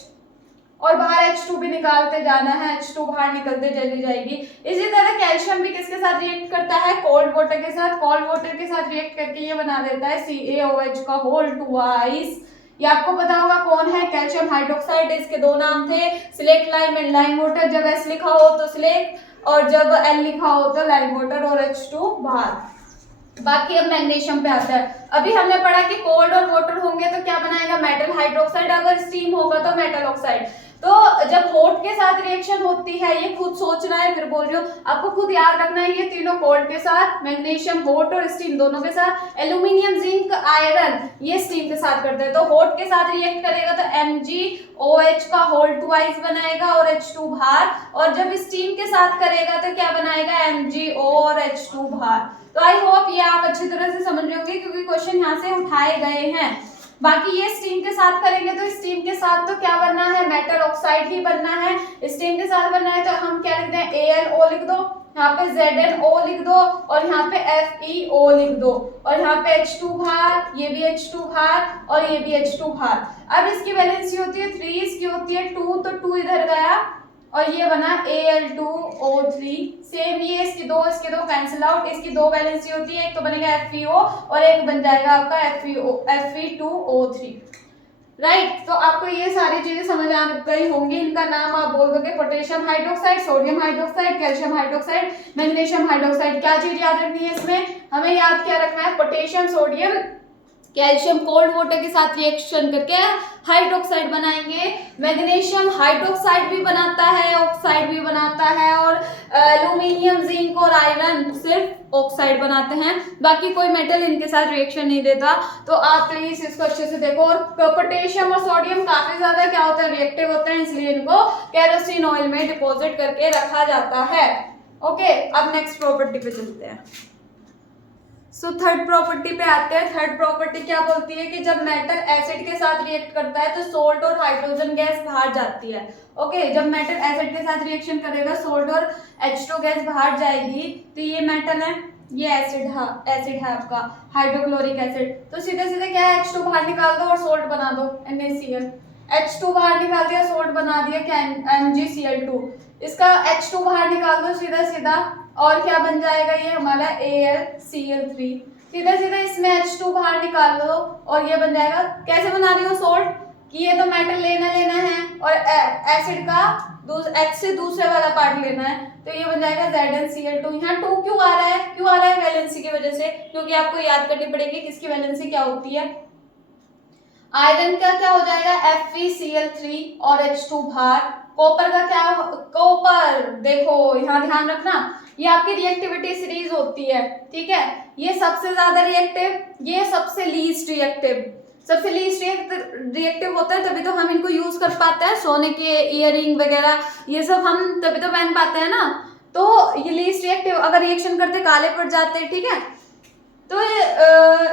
और बाहर H2 भी निकालते जाना है, H2 बाहर निकलते चली जाएगी। इसी तरह कैल्शियम भी किसके साथ रिएक्ट करता है, कोल्ड वाटर के साथ। कोल्ड वाटर के साथ रिएक्ट करके ये बना देता है CaOH का होल ट्वाइस। ये आपको पता होगा कौन है, कैल्शियम हाइड्रोक्साइड। इसके दो नाम थे, slaked lime and lime water. जब S लिखा हो तो सिलेक्ट, और जब L लिखा हो तो लाइम वाटर, और H2 बाहर। बाकी अब मैग्नीशियम पे आता है। अभी हमने पढ़ा कि कोल्ड और वाटर होंगे तो क्या बनाएगा, मेटल हाइड्रोक्साइड, अगर स्टीम होगा तो मेटल ऑक्साइड। तो जब हॉट के साथ रिएक्शन होती है, ये खुद सोचना है, फिर बोल रही हूँ, आपको खुद याद रखना है, ये तीनों कोल्ड के साथ, मैग्नीशियम, हॉट और स्टीम दोनों के साथ, एल्यूमिनियम, जिंक, आयरन ये स्टीम के साथ करते हैं। तो हॉट के साथ रिएक्ट करेगा तो MgOH का होल ट्वाइस बनाएगा और H2 बाहर, और जब स्टीम के साथ करेगा तो क्या बनाएगा, MgO और H2 बाहर। तो आई होप ये आप अच्छी तरह से समझ रहे होंगे क्योंकि क्वेश्चन यहाँ से उठाए गए हैं। बाकी ये स्टीम के साथ करेंगे तो स्टीम के साथ तो क्या बनना है, मेटल ऑक्साइड ही बनना है। स्टीम के साथ बनना है तो हम क्या लिखते हैं, AlO लिख दो, यहाँ पे ZnO लिख दो और यहाँ पे FeO लिख दो, और यहाँ पे H2 बाहर, ये भी H2 बाहर और ये भी H2 बाहर। अब इसकी वैलेंसी होती है 3, इसकी होती है 2, तो 2 इधर गया और ये बना Al2O3। सेम ये इसके दो कैंसिल आउट, इसकी दो वैलेंसी होती है, एक तो बनेगा FeO और एक बन जाएगा आपका Fe2O3। राइट, तो आपको ये सारी चीजें समझ आ गई होंगी। इनका नाम आप बोल दोगे, potassium hydroxide, sodium hydroxide, calcium hydroxide, magnesium hydroxide. क्या चीज याद रखनी है इसमें, हमें याद क्या रखना है, potassium, sodium, calcium cold water के साथ रिएक्शन करके हाइड्रोक्साइड बनाएंगे। मैग्नीशियम हाइड्रोक्साइड भी बनाता है, ऑक्साइड भी बनाता है, और एल्यूमिनियम, जिंक और आयरन सिर्फ ऑक्साइड बनाते हैं, बाकी कोई मेटल इनके साथ रिएक्शन नहीं देता। तो आप प्लीज इसको अच्छे से देखो। और पोटेशियम और सोडियम काफी ज्यादा क्या होता है, रिएक्टिव होते हैं, इसलिए इनको केरोसिन ऑयल में डिपॉजिट करके रखा जाता है। ओके, अब नेक्स्ट प्रॉपर्टी पे चलते हैं। सो थर्ड प्रॉपर्टी पे आते हैं। थर्ड प्रॉपर्टी क्या बोलती है कि जब मेटल एसिड के साथ रिएक्ट करता है तो सोल्ट और हाइड्रोजन गैस बाहर जाती है। ओके, जब मेटल एसिड के साथ रिएक्शन करेगा सोल्ट और H2 गैस बाहर जाएगी, तो ये मेटल है, ये एसिड है आपका हाइड्रोक्लोरिक एसिड। तो सीधे सीधे क्या है, H2 बाहर निकाल दो और सोल्ट बना दो, NaCl। H2 बाहर निकाल दिया, सोल्ट बना दिया, क्या, MgCl2। इसका H2 बाहर निकाल दो सीधा सीधा, और क्या बन जाएगा, ये हमारा AlCl3। सीधा सीधा इसमें H2 बाहर निकाल लो और ये बन जाएगा, कैसे बना रही हो सोल्ट, कि ये तो मेटल लेना है और एसिड का H से दूसरे वाला पार्ट लेना है, तो ये बन जाएगा ZnCl2। यहाँ 2 क्यों आ रहा है, वैलेंसी की वजह से, क्योंकि आपको याद करनी पड़ेगी किसकी वैलेंसी क्या होती है। आयरन का क्या हो जाएगा, FeCl3 और H2 बाहर। कॉपर का क्या, कॉपर देखो यहाँ ध्यान रखना, ये आपकी रिएक्टिविटी सीरीज होती है, ठीक है, ये सबसे ज्यादा रिएक्टिव, ये सबसे लीस्ट रिएक्टिव। सबसे लीस्ट रिएक्टिव होता है, तभी तो हम इनको यूज कर पाते हैं, सोने के इयररिंग वगैरह ये सब हम तभी तो पहन पाते हैं ना। तो ये लीस्ट रिएक्टिव, अगर रिएक्शन करते काले पड़ जाते हैं, ठीक है। तो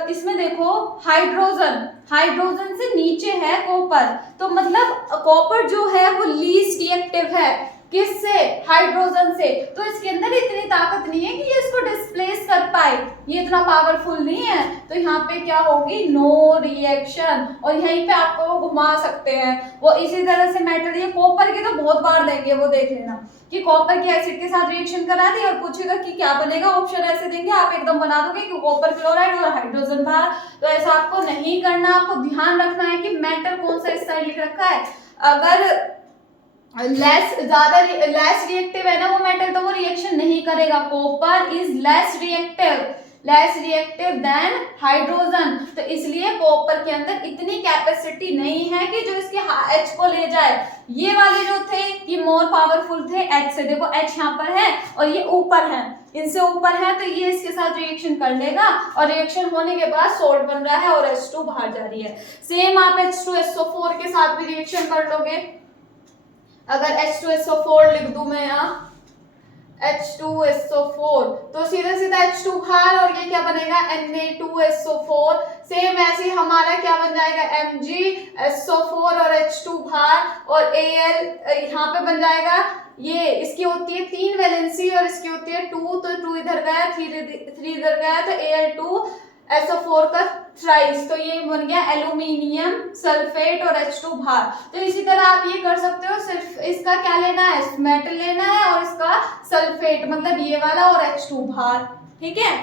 इसमें देखो हाइड्रोजन से नीचे है कॉपर, तो मतलब कॉपर जो है वो लीस्ट रिएक्टिव है, किससे, हाइड्रोजन से। तो इसके अंदर इतनी ताकत नहीं है कि ये इसको डिस्प्लेस कर पाए, ये इतना पावरफुल नहीं है, तो यहाँ पे क्या होगी, नो रिएक्शन। और यहीं पे आपको वो घुमा सकते हैं, वो इसी तरह से मेटल, ये कॉपर की तो बहुत बार देंगे, वो देख लेना कि कॉपर की एसिड के साथ रिएक्शन करा दी और पूछेगा कि क्या बनेगा, ऑप्शन ऐसे देंगे, आप एकदम बना दोगे कि कॉपर क्लोराइड और हाइड्रोजन बाहर। तो ऐसा आपको नहीं करना, आपको ध्यान रखना है कि मेटल कौन सा इस साइड लिख रखा है। अगर लेस रिएक्टिव है ना वो मेटल, तो वो रिएक्शन नहीं करेगा। Copper is less reactive than hydrogen, तो इसलिए कॉपर के अंदर इतनी कैपेसिटी नहीं है कि जो इसके H को ले जाए। ये वाले जो थे ये मोर पावरफुल थे H से, देखो H यहाँ पर है और ये ऊपर है, इनसे ऊपर है, तो ये इसके साथ रिएक्शन कर लेगा और रिएक्शन होने के बाद सोल्ट बन रहा है और H2 बाहर जा रही है। सेम आप H2SO4 के साथ भी रिएक्शन कर लोगे। अगर H2SO4 लिख दूं मैं यहाँ H2SO4, तो सीधा सीधा H2 बाहर और ये क्या बनेगा, Na2SO4। सेम ऐसे ही हमारा क्या बन जाएगा, MgSO4 और H2 बाहर, और Al यहाँ पे बन जाएगा, ये इसकी होती है 3 वैलेंसी और इसकी होती है 2, तो 2 इधर गया, 3 इधर गया, तो Al2SO4 का थ्राइस, तो ये बन गया एल्यूमिनियम सल्फेट और H2 बाहर। तो इसी तरह आप ये कर सकते हो, सिर्फ इसका क्या लेना है, मेटल लेना है और इसका सल्फेट, मतलब ये वाला, और H2 बाहर, ठीक है।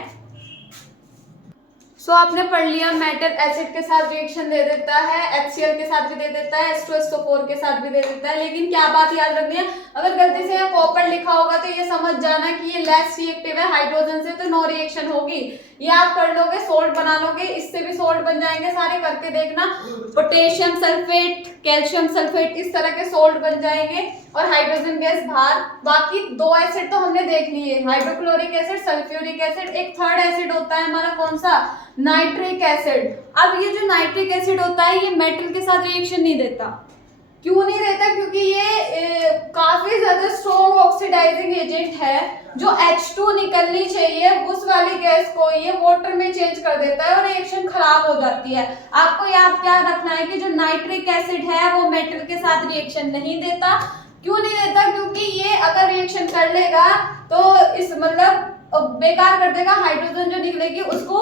सो आपने पढ़ लिया मेटल एसिड के साथ रिएक्शन दे देता है, HCl के साथ भी दे देता है, H2SO4 के साथ भी दे देता है। लेकिन क्या बात याद रखनी है, अगर गलती से यहाँ कॉपर लिखा होगा तो ये समझ जाना कि ये लेस रिएक्टिव है हाइड्रोजन से, तो नो रिएक्शन होगी। ये आप कर लोगे, सोल्ट बना लोगे, इससे भी सोल्ट बन जाएंगे सारे, करके देखना। पोटेशियम सल्फेट, कैल्शियम सल्फेट, इस तरह के सोल्ट बन जाएंगे और हाइड्रोजन गैस बाहर। बाकी दो एसिड तो हमने देख लिए, हाइड्रोक्लोरिक एसिड, सल्फ्यूरिक एसिड। एक थर्ड एसिड होता है हमारा, कौन सा, नाइट्रिक एसिड। अब ये जो नाइट्रिक एसिड होता है ये मेटल के साथ रिएक्शन नहीं देता। क्यों नहीं देता? क्योंकि ये काफी ज्यादा स्ट्रॉन्ग ऑक्सीडाइजिंग एजेंट है। जो H2 निकलनी चाहिए उस वाली गैस को ये वाटर में चेंज कर देता है और रिएक्शन खराब हो जाती है। आपको याद क्या रखना है कि जो नाइट्रिक एसिड है वो मेटल के साथ रिएक्शन नहीं देता। क्यों नहीं देता? क्योंकि ये अगर रिएक्शन कर लेगा तो इस मतलब बेकार कर देगा, हाइड्रोजन जो निकलेगी उसको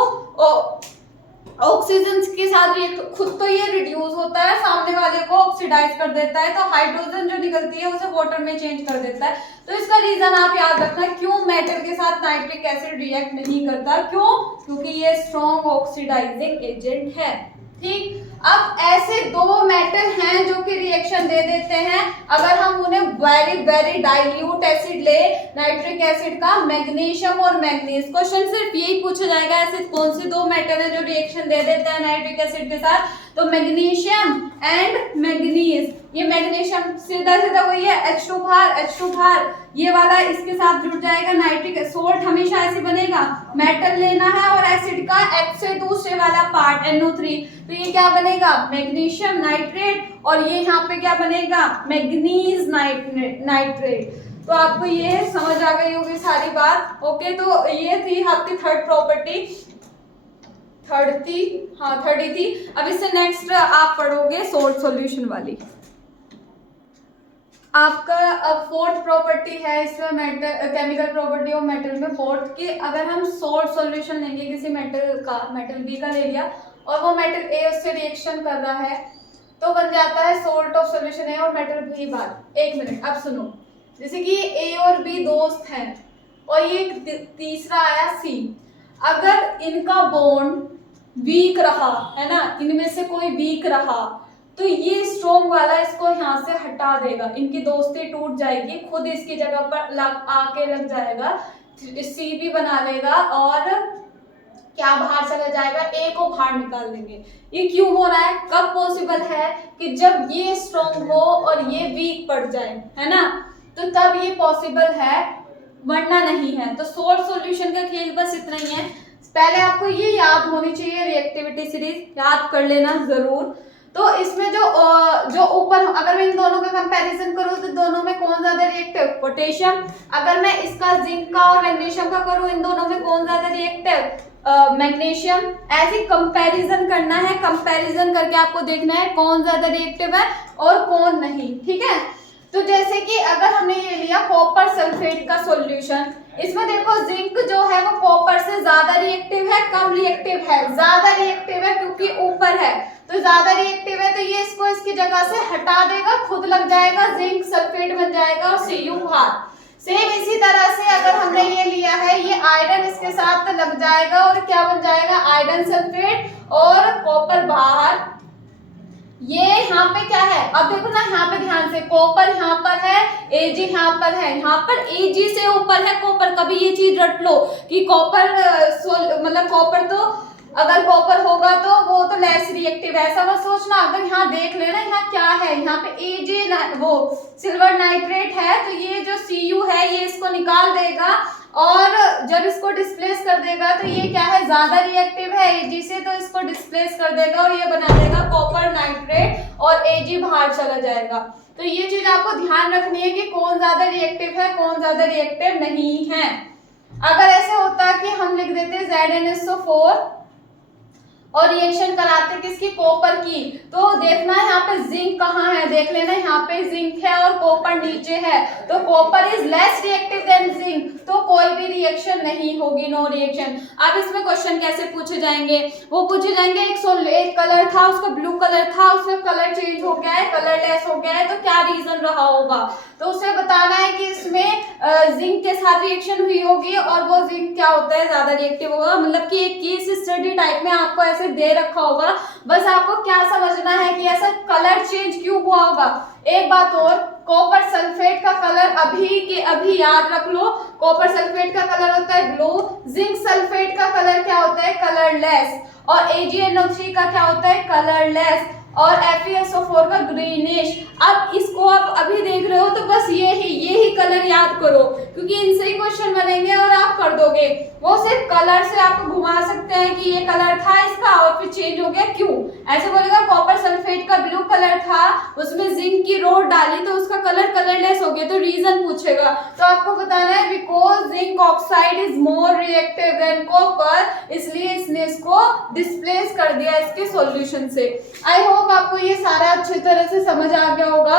ऑक्सीजन के साथ खुद तो ये रिड्यूस होता है, सामने वाले को ऑक्सीडाइज कर देता है, तो हाइड्रोजन जो निकलती है उसे वाटर में चेंज कर देता है। तो इसका रीजन आप याद रखना क्यों मेटल के साथ नाइट्रिक एसिड रिएक्ट नहीं करता। क्यों? क्योंकि ये स्ट्रॉन्ग ऑक्सीडाइजिंग एजेंट है। ठीक, अब ऐसे दो मेटल हैं जो कि रिएक्शन दे देते हैं। अगर हम उन्हें वेरी वेरी डाइल्यूट एसिड ले, नाइट्रिक एसिड का, मैग्नीशियम और मैंगनीज, क्वेश्चन सिर्फ यही पूछा जाएगा ऐसे कौन से दो मेटल है जो रिएक्शन दे देते हैं नाइट्रिक एसिड के साथ, तो मैग्नीशियम एंड मैंगनीज। ये मैग्नीशियम सीधा सीधा वही है, H2 बाहर, ये वाला इसके साथ जुड़ जाएगा, नाइट्रिक सोल्ट हमेशा ऐसे बनेगा। मेटल लेना है और एसिड का H से दूसरे वाला पार्ट NO3, तो ये क्या बनेगा, मैग्नीशियम नाइट्रेट, और ये यहाँ पे क्या बनेगा, मैंगनीज नाइट्रेट। तो आपको ये समझ आ गई होगी सारी बात। ओके, तो ये थी आपकी थर्ड प्रॉपर्टी, थर्ड ही थी। अब इससे नेक्स्ट आप पढ़ोगे सोल्ट सॉल्यूशन वाली। आपका अब फोर्थ प्रॉपर्टी है इसमें metal, chemical property of metal में फोर्थ की, अगर हम सोल्ट सॉल्यूशन लेंगे किसी मेटल का, मेटल बी का ले लिया और वो मेटल ए उससे रिएक्शन कर रहा है, तो बन जाता है सोल्ट ऑफ सॉल्यूशन ए और मेटल बी बाहर। एक मिनट, अब सुनो, जैसे कि ए और बी दोस्त हैं और ये तीसरा आया सी, अगर इनका बॉन्ड वीक रहा है ना, इनमें से कोई वीक रहा, तो ये स्ट्रॉन्ग वाला इसको यहाँ से हटा देगा, इनकी दोस्ती टूट जाएगी, खुद इसकी जगह पर आके लग जाएगा, सी भी बना लेगा और क्या बाहर चला जाएगा, ए को बाहर निकाल देंगे। ये क्यों हो रहा है, कब पॉसिबल है, कि जब ये स्ट्रॉन्ग हो और ये वीक पड़ जाए, है ना, तो तब ये पॉसिबल है, वरना नहीं है। तो सोल्ट सॉल्यूशन का खेल बस इतना ही है। पहले आपको ये याद होनी चाहिए, रिएक्टिविटी सीरीज याद कर लेना जरूर। तो इसमें जो ऊपर, अगर मैं इन दोनों का कंपैरिजन करूं तो दोनों में कौन ज्यादा रिएक्टिव, पोटेशियम। अगर मैं इसका जिंक का और मैग्नीशियम का करूं, इन दोनों में कौन ज्यादा रिएक्टिव, मैग्नीशियम। ऐसे कंपैरिजन करना है, कंपैरिजन करके आपको देखना है कौन ज्यादा रिएक्टिव है और कौन नहीं, ठीक है। तो जैसे कि अगर हमने ये लिया कॉपर सल्फेट का सॉल्यूशन, इसमें देखो जिंक जो है वो कॉपर से ज्यादा रिएक्टिव है, कम रिएक्टिव है, ज्यादा रिएक्टिव है क्योंकि ऊपर है, तो ज्यादा रिएक्टिव है, तो ये इसको इसकी जगह से हटा देगा, खुद लग जाएगा, जिंक सल्फेट बन जाएगा और Cu बाहर। सेम इसी तरह से अगर हमने ये लिया है, ये आयरन इसके साथ लग जाएगा और क्या बन जाएगा, आयरन सल्फेट और कॉपर बाहर। ये यहाँ पे क्या है, अब देखो ना, यहाँ पे ध्यान से, कॉपर यहाँ पर है, Ag यहाँ पर है, यहाँ पर Ag से ऊपर है कॉपर। कभी ये चीज रट लो कि कॉपर मतलब कॉपर, तो अगर कॉपर होगा तो वो तो लेस रिएक्टिव है, ऐसा मत सोचना। अगर यहाँ देख लेना, यहाँ क्या है, यहाँ पे Ag वो सिल्वर नाइट्रेट है, तो ये जो Cu है ये इसको निकाल देगा और जब इसको डिस्प्लेस कर देगा तो ये क्या है, ज्यादा रिएक्टिव है Ag से, तो इसको डिस्प्लेस कर देगा और ये बना देगा कॉपर नाइट्रेट और Ag बाहर चला जाएगा। तो ये चीज आपको ध्यान रखनी है कि कौन ज्यादा रिएक्टिव है, कौन ज्यादा रिएक्टिव नहीं है। अगर ऐसे होता कि हम लिख देते ZnSO4 और रिएक्शन कराते किसकी, कॉपर की। तो देखना है यहाँ पे जिंक कहाँ है, देख लेना यहाँ पे जिंक है और कॉपर नीचे है, तो copper is less reactive than zinc, तो कोई भी रिएक्शन नहीं होगी, नो रिएक्शन। अब इसमें क्वेश्चन कैसे पूछे जाएंगे, वो पूछे जाएंगे एक कलर था, उसका ब्लू कलर था, उसका कलर चेंज हो गया है, कलरलेस हो गया है, तो क्या रीजन रहा होगा। तो उसे बताना है कि इसमें जिंक के साथ रिएक्शन हुई होगी और वो जिंक क्या होता है, ज्यादा रिएक्टिव होगा। मतलब कि एक केस स्टडी टाइप में आपको ऐसे दे रखा होगा, बस आपको क्या समझना है कि ऐसा कलर चेंज क्यों हुआ होगा। एक बात और, कॉपर सल्फेट का कलर अभी के अभी याद रख लो, कॉपर सल्फेट का कलर होता है ब्लू, जिंक सल्फेट का कलर क्या होता है, कलरलेस, और AgNO3 का क्या होता है, कलरलेस, और FeSO4 का ग्रीनिश। अब इसको आप अभी देख रहे हो तो बस ये ही कलर याद करो, क्योंकि इनसे ही क्वेश्चन बनेंगे और आप कर दोगे। वो सिर्फ कलर से आपको घुमा सकते हैं कि ये कलर था इसका और फिर चेंज हो गया क्यों। ऐसे बोलेगा कॉपर सल्फेट का ब्लू कलर था, उसमें जिंक की रोड डाली तो उसका कलर कलरलेस हो गया, तो रीजन पूछेगा। तो आपको बताना है because zinc oxide is more reactive than copper, इसलिए इसने इसको डिस्प्लेस कर दिया इसके सॉल्यूशन से। आई होप आपको ये सारा अच्छी तरह से समझ आ गया होगा।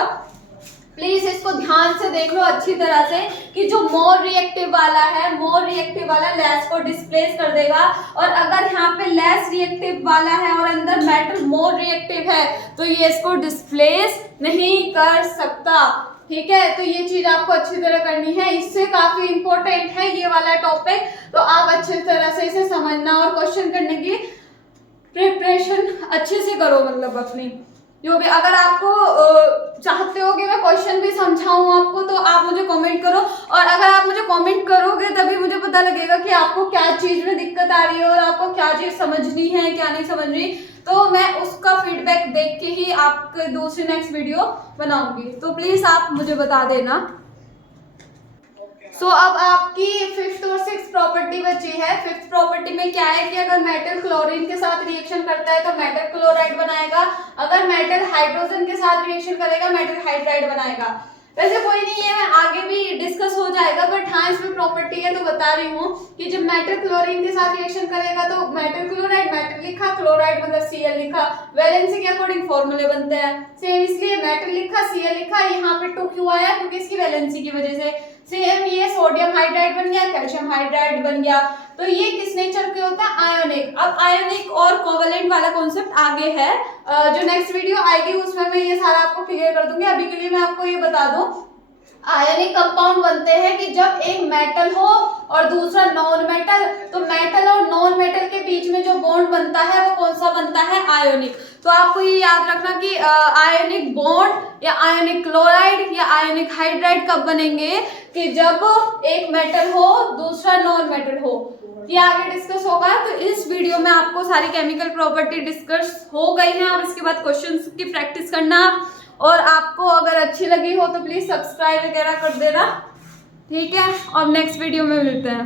प्लीज इसको ध्यान से देख लो अच्छी तरह से कि जो मोर रिएक्टिव वाला है, मोर रिएक्टिव वाला लेस को डिस्प्लेस कर देगा, और अगर यहाँ पे लेस रिएक्टिव वाला है और अंदर मेटल मोर रिएक्टिव है तो ये इसको डिस्प्लेस नहीं कर सकता। ठीक है, तो ये चीज आपको अच्छी तरह करनी है, इससे काफी इंपॉर्टेंट है ये वाला टॉपिक, तो आप अच्छी तरह से इसे समझना और क्वेश्चन करने की प्रिपरेशन अच्छे से करो। मतलब अपनी जो भी, अगर आपको चाहते हो कि मैं क्वेश्चन भी समझाऊं आपको तो आप मुझे कमेंट करो, और अगर आप मुझे कमेंट करोगे तभी मुझे पता लगेगा कि आपको क्या चीज में दिक्कत आ रही है और आपको क्या चीज समझनी है क्या नहीं समझनी, तो मैं उसका फीडबैक देख के ही आपके दूसरी नेक्स्ट वीडियो बनाऊंगी। तो प्लीज आप मुझे बता देना। अब आपकी 5th और 6th प्रॉपर्टी बची है। 5th प्रॉपर्टी में क्या है कि अगर मेटल क्लोरीन के साथ रिएक्शन करता है तो मेटल क्लोराइड बनाएगा, अगर मेटल हाइड्रोजन के साथ रिएक्शन करेगा मेटल हाइड्राइड बनाएगा। वैसे कोई नहीं है, मैं आगे भी डिस्कस हो जाएगा, बट हाँ इसमें प्रॉपर्टी है तो बता रही हूँ कि जब मेटल क्लोरीन के साथ रिएक्शन करेगा तो मेटल क्लोराइड, मेटल लिखा, क्लोराइड मतलब Cl लिखा, वैलेंसी के अकॉर्डिंग फॉर्मूले बनते हैं सेम, इसलिए मेटल लिखा Cl लिखा, यहाँ पे 2 क्यों आया क्योंकि इसकी वैलेंसी की वजह से। सेम ये सोडियम हाइड्राइड बन गया, कैल्शियम हाइड्राइड बन गया। तो ये किस नेचर के होता है, आयोनिक। अब आयोनिक और कोवेलेंट वाला कॉन्सेप्ट आगे है, जो नेक्स्ट वीडियो आएगी उसमें मैं ये सारा आपको क्लियर कर दूंगी। अभी के लिए मैं आपको ये बता दूं, आयनिक कंपाउंड बनते हैं कि जब एक मेटल हो और दूसरा नॉन मेटल, तो मेटल और नॉन मेटल के बीच में जो बॉन्ड बनता है वो कौन सा बनता है, आयोनिक। तो आपको ये याद रखना कि आयोनिक बॉन्ड या आयोनिक क्लोराइड या आयोनिक हाइड्राइड कब बनेंगे, कि जब एक मेटल हो दूसरा नॉन मेटल हो। ये आगे डिस्कस होगा। तो इस वीडियो में आपको सारी केमिकल प्रॉपर्टी डिस्कस हो गई है। अब इसके बाद क्वेश्चंस की प्रैक्टिस करना, और आपको अगर अच्छी लगी हो तो प्लीज सब्सक्राइब वगैरह कर देना। ठीक है, और नेक्स्ट वीडियो में मिलते हैं।